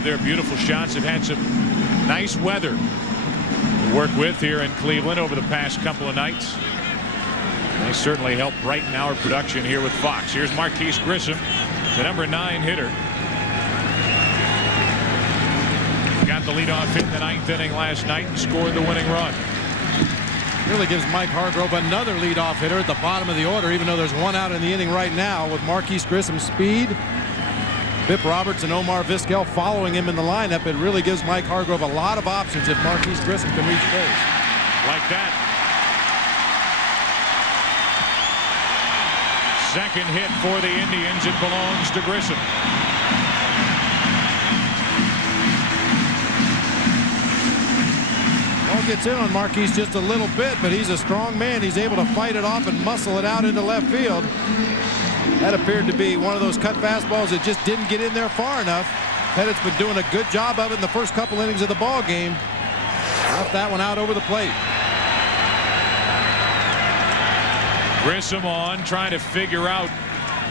of their beautiful shots. Have had some nice weather to work with here in Cleveland over the past couple of nights. They certainly help brighten our production here with Fox. Here's Marquise Grissom, the number 9 hitter. Got the leadoff hit in the 9th inning last night and scored the winning run. Really gives Mike Hargrove another leadoff hitter at the bottom of the order, even though there's one out in the inning right now with Marquise Grissom's speed. Bip Roberts and Omar Vizquel following him in the lineup. It really gives Mike Hargrove a lot of options if Marquise Grissom can reach base. Like that. Second hit for the Indians. It belongs to Grissom. Ball gets in on Marquise just a little bit, but he's a strong man. He's able to fight it off and muscle it out into left field. That appeared to be one of those cut fastballs that just didn't get in there far enough. Pettit's been doing a good job of it in the first couple innings of the ball game. Left that one out over the plate. Grissom on, trying to figure out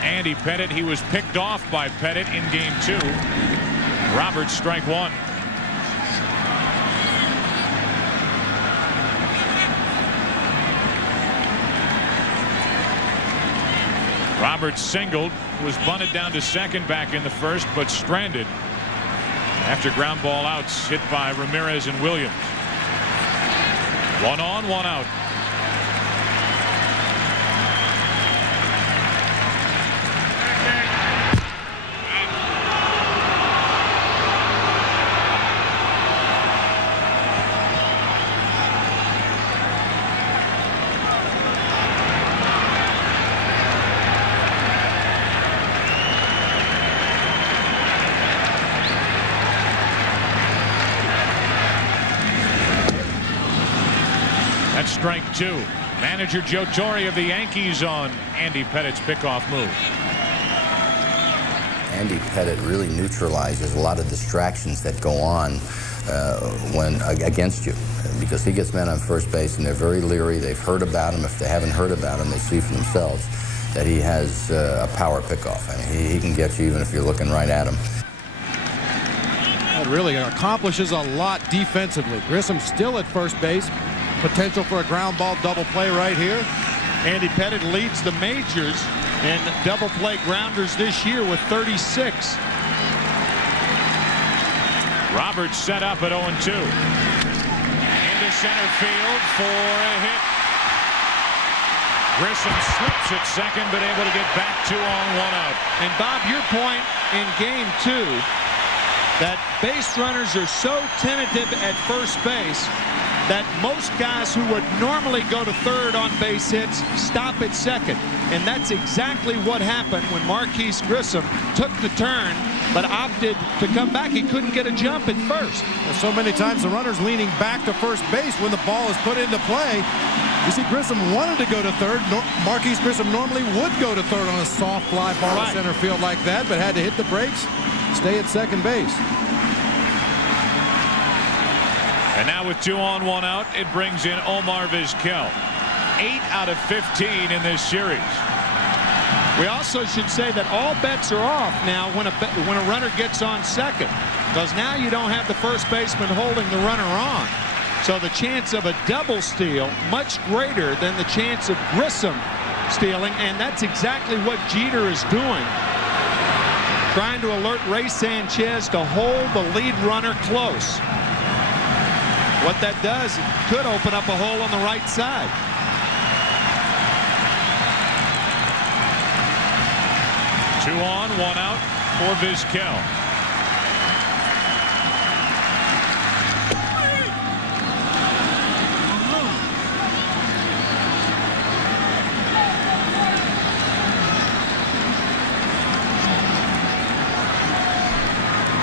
Andy Pettitte. He was picked off by Pettitte in game 2. Roberts strike 1. Roberts singled, was bunted down to second back in the first, but stranded after ground ball outs hit by Ramirez and Williams. 1 on, 1 out. That's strike 2. Manager Joe Torre of the Yankees on Andy Pettitte's pickoff move. Andy Pettitte really neutralizes a lot of distractions that go on when against you, because he gets men on first base and they're very leery. They've heard about him. If they haven't heard about him, they see for themselves that he has a power pickoff. I mean, he can get you even if you're looking right at him. That really accomplishes a lot defensively. Grissom still at first base. Potential for a ground ball double play right here. Andy Pettitte leads the majors in double play grounders this year with 36. Roberts set up at 0-2. Into center field for a hit. Grissom slips at second, but able to get back 2 on, 1 out. And Bob, your point in game 2, that base runners are so tentative at first base that most guys who would normally go to third on base hits stop at second. And that's exactly what happened when Marquise Grissom took the turn but opted to come back. He couldn't get a jump at first. So many times the runner's leaning back to first base when the ball is put into play. You see, Grissom wanted to go to third. Marquise Grissom normally would go to third on a soft fly ball in center field like that, but had to hit the brakes, stay at second base. And now with 2 on, 1 out, it brings in Omar Vizquel. 8 out of 15 in this series. We also should say that all bets are off now when a runner gets on second, because now you don't have the first baseman holding the runner on. So the chance of a double steal much greater than the chance of Grissom stealing, and that's exactly what Jeter is doing. Trying to alert Ray Sanchez to hold the lead runner close. What that does, it could open up a hole on the right side. Two on, 1 out for Vizquel.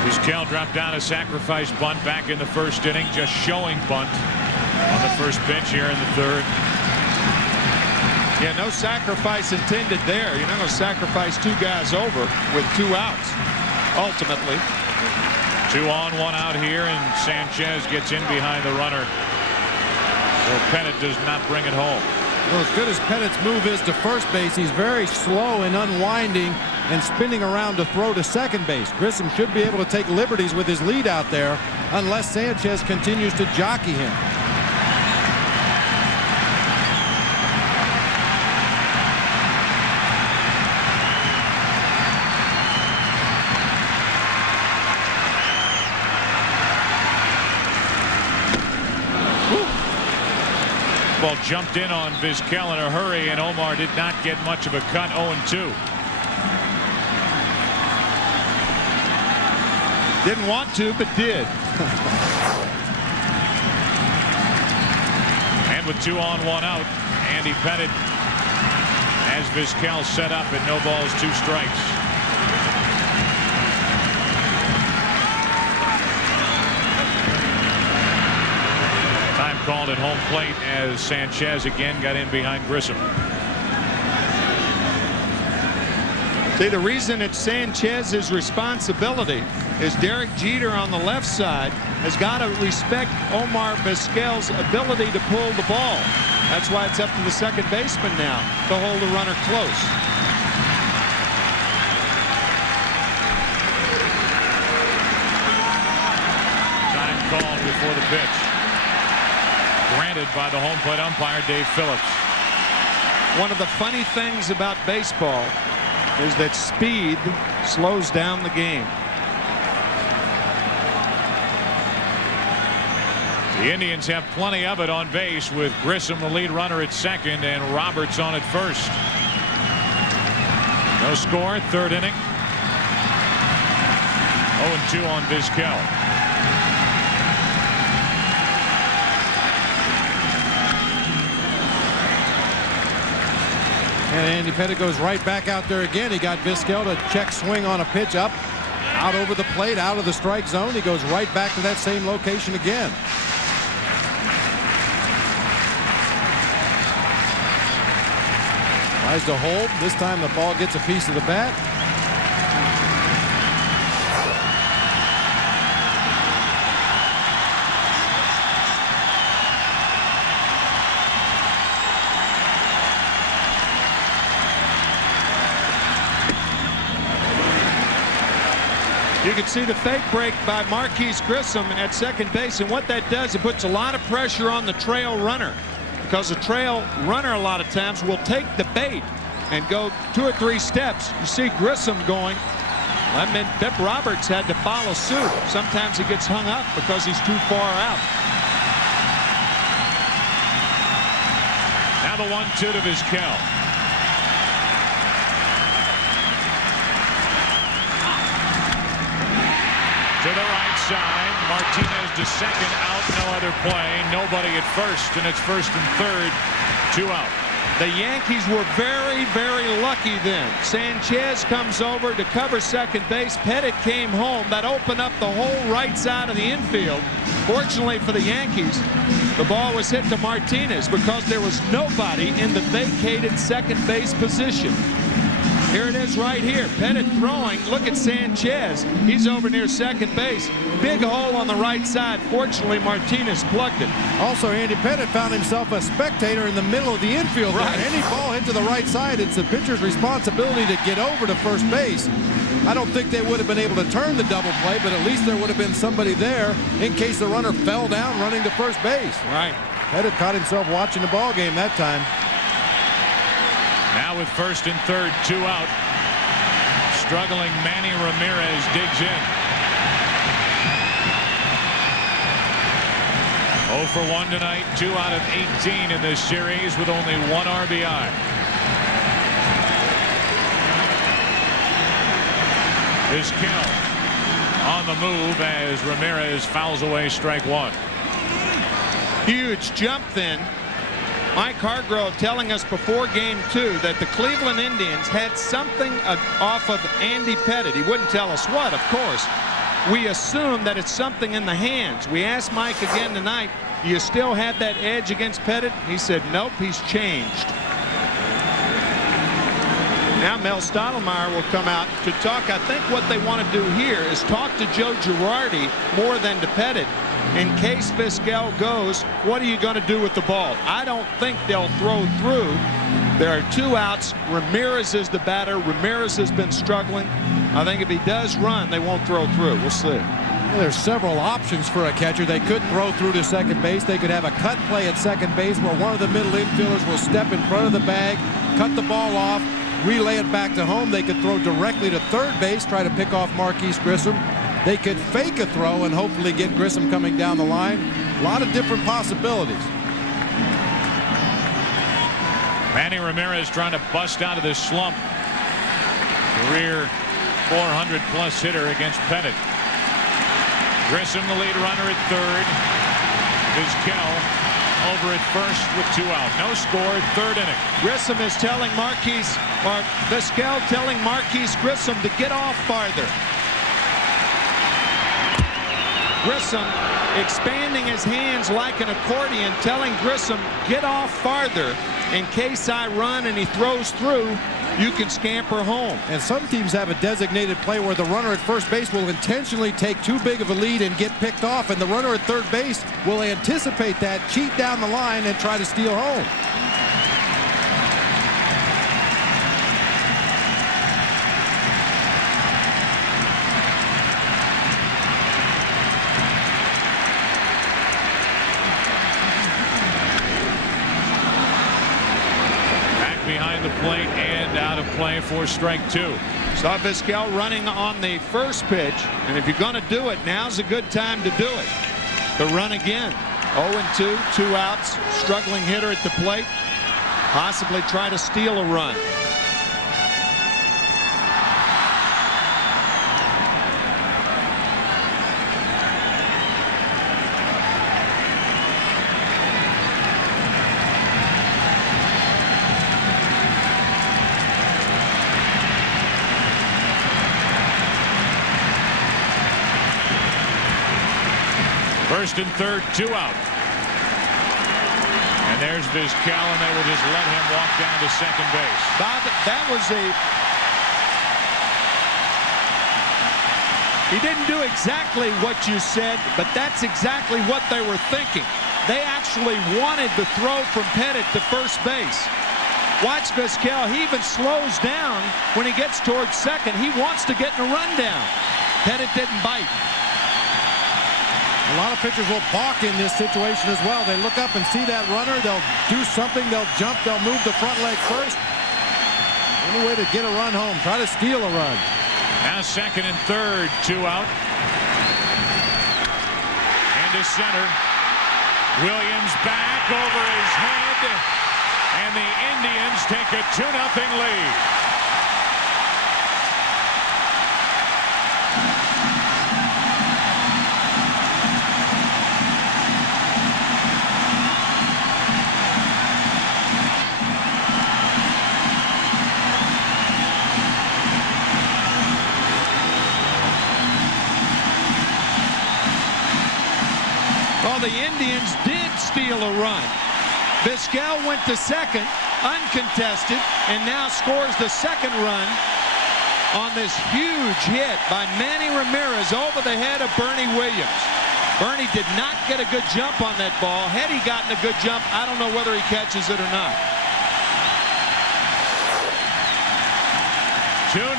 Vizquel dropped down a sacrifice bunt back in the first inning, just showing bunt on the first pitch here in the third. Yeah, no sacrifice intended there. You're not going to sacrifice 2 guys over with 2 outs, ultimately. 2 on, 1 out here, and Sanchez gets in behind the runner. Well, Pettitte does not bring it home. Well, as good as Pettitte's move is to first base, he's very slow in unwinding and spinning around to throw to second base. Grissom should be able to take liberties with his lead out there unless Sanchez continues to jockey him. Ball jumped in on Vizquel in a hurry, and Omar did not get much of a cut. 0-2. Didn't want to, but did. And with 2 on, 1 out, Andy Pettitte has Vizquel set up at no balls, 2 strikes. Time called at home plate as Sanchez again got in behind Grissom. See, the reason it's Sanchez's responsibility is Derek Jeter on the left side has got to respect Omar Vizquel's ability to pull the ball. That's why it's up to the second baseman now to hold the runner close. Time called before the pitch. Granted by the home plate umpire, Dave Phillips. One of the funny things about baseball is that speed slows down the game. The Indians have plenty of it on base with Grissom the lead runner at second and Roberts on at first. No score, 3rd inning. 0-2 on Vizquel. And Andy Pettitte goes right back out there again. He got Vizquel to check swing on a pitch up, out over the plate, out of the strike zone. He goes right back to that same location again. Tries to hold. This time the ball gets a piece of the bat. You can see the fake break by Marquise Grissom at second base, and what that does, it puts a lot of pressure on the trail runner, because the trail runner a lot of times will take the bait and go 2 or 3 steps. You see Grissom going. That meant Pep Roberts had to follow suit. Sometimes he gets hung up because he's too far out. Now the 1-2 to Vizquel. To the right side, Martinez to second, out, no other play, nobody at first, and it's 1st and 3rd, 2 out. The Yankees were very, very lucky then. Sanchez comes over to cover second base. Pettitte came home. That opened up the whole right side of the infield. Fortunately for the Yankees, the ball was hit to Martinez because there was nobody in the vacated second base position. Here it is right here. Pettitte throwing. Look at Sanchez. He's over near second base. Big hole on the right side. Fortunately, Martinez plugged it. Also, Andy Pettitte found himself a spectator in the middle of the infield. Right. Any ball hit to the right side, it's the pitcher's responsibility to get over to first base. I don't think they would have been able to turn the double play, but at least there would have been somebody there in case the runner fell down running to first base. Right. Pettitte caught himself watching the ball game that time. Now with 1st and 3rd, 2 out. Struggling Manny Ramirez digs in. 0 for 1 tonight, 2 out of 18 in this series with only 1 RBI. Vizquel on the move as Ramirez fouls away strike 1. Huge jump then. Mike Hargrove telling us before game 2 that the Cleveland Indians had something off of Andy Pettitte. He wouldn't tell us what, of course. We assume that it's something in the hands. We asked Mike again tonight, do you still have that edge against Pettitte? He said, nope, he's changed. Now Mel Stottlemyre will come out to talk. I think what they want to do here is talk to Joe Girardi more than to Pettitte. In case Vizquel goes, what are you going to do with the ball? I don't think they'll throw through There are 2 outs. Ramirez is the batter. Ramirez has been struggling. I think if he does run, they won't throw through. We'll see. Well, there's several options for a catcher. They could throw through to second base. They could have a cut play at second base where one of the middle infielders will step in front of the bag, cut the ball off, relay it back to home. They could throw directly to third base, try to pick off Marquise Grissom. They could fake a throw and hopefully get Grissom coming down the line. A lot of different possibilities. Manny Ramirez trying to bust out of this slump. Career 400-plus hitter against Pettit. Grissom, the lead runner at third. Vizquel over at first with 2 out. No score, 3rd inning. Grissom is telling Vizquel telling Marquise Grissom to get off farther. Grissom expanding his hands like an accordion, telling Grissom, get off farther. In case I run and he throws through, you can scamper home. And some teams have a designated play where the runner at first base will intentionally take too big of a lead and get picked off, and the runner at third base will anticipate that, cheat down the line, and try to steal home. Behind the plate and out of play for strike 2. Saw Vizquel running on the first pitch, and if you're going to do it, now's a good time to do it. The run again. 0-2, 2 outs, struggling hitter at the plate. Possibly try to steal a run. First and third, 2 out. And there's Vizquel, and they will just let him walk down to second base. Bob, that was he didn't do exactly what you said, but that's exactly what they were thinking. They actually wanted the throw from Pettit to first base. Watch Vizquel. He even slows down when he gets towards second. He wants to get in a rundown. Pettit didn't bite. A lot of pitchers will balk in this situation as well. They look up and see that runner. They'll do something. They'll jump. They'll move the front leg first. Any way to get a run home. Try to steal a run. Now second and third, 2 out. Into center. Williams back over his head. And the Indians take a 2-0 lead. Well, the Indians did steal a run. Vizquel went to second, uncontested, and now scores the second run on this huge hit by Manny Ramirez over the head of Bernie Williams. Bernie did not get a good jump on that ball. Had he gotten a good jump, I don't know whether he catches it or not. 2-0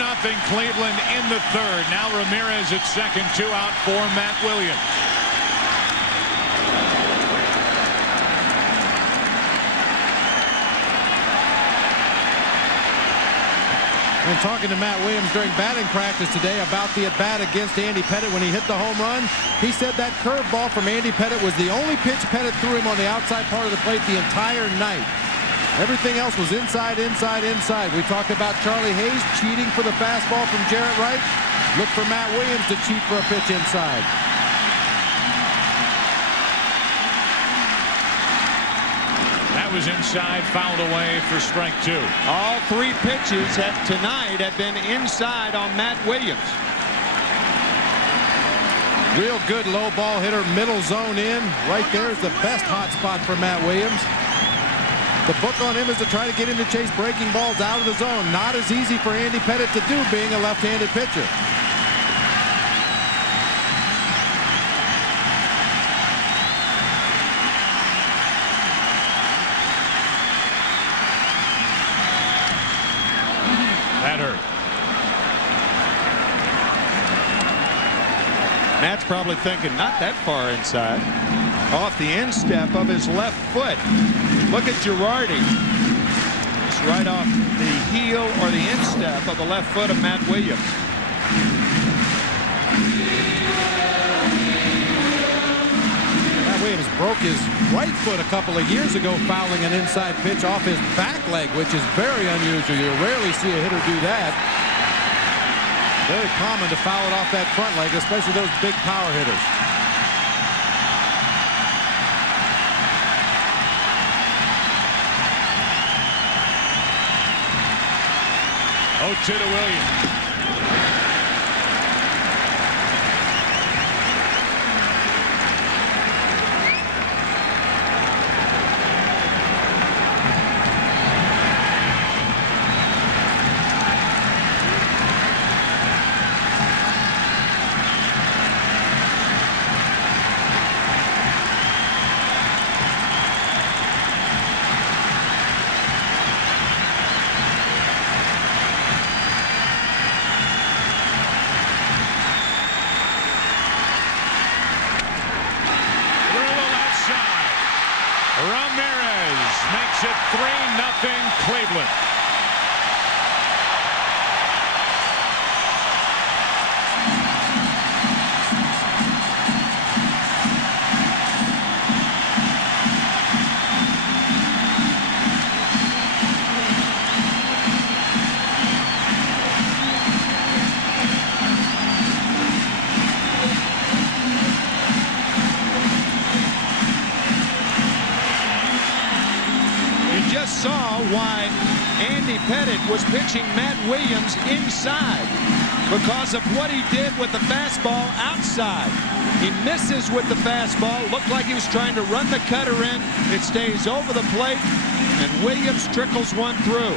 Cleveland in the third. Now Ramirez at second, 2 out for Matt Williams. And talking to Matt Williams during batting practice today about the at-bat against Andy Pettit when he hit the home run, he said that curveball from Andy Pettit was the only pitch Pettit threw him on the outside part of the plate the entire night. Everything else was inside, inside, inside. We talked about Charlie Hayes cheating for the fastball from Jarrett Wright. Look for Matt Williams to cheat for a pitch inside. That was inside, fouled away for strike 2. All 3 pitches tonight have been inside on Matt Williams. Real good low ball hitter, middle zone in. Right there is the best hot spot for Matt Williams. The book on him is to try to get him to chase breaking balls out of the zone. Not as easy for Andy Pettit to do, being a left-handed pitcher. probably thinking not that far inside. Off the instep of his left foot. Look at Girardi. It's right off the heel or the instep of the left foot of Matt Williams. Matt Williams broke his right foot a couple of years ago fouling an inside pitch off his back leg, which is very unusual. You rarely see a hitter do that. Very common to foul it off that front leg, especially those big power hitters. 0-2 to Williams. Ramirez makes it 3-0 Cleveland. Saw why Andy Pettit was pitching Matt Williams inside because of what he did with the fastball outside. He misses with the fastball. Looked like he was trying to run the cutter in. It stays over the plate, and Williams trickles one through.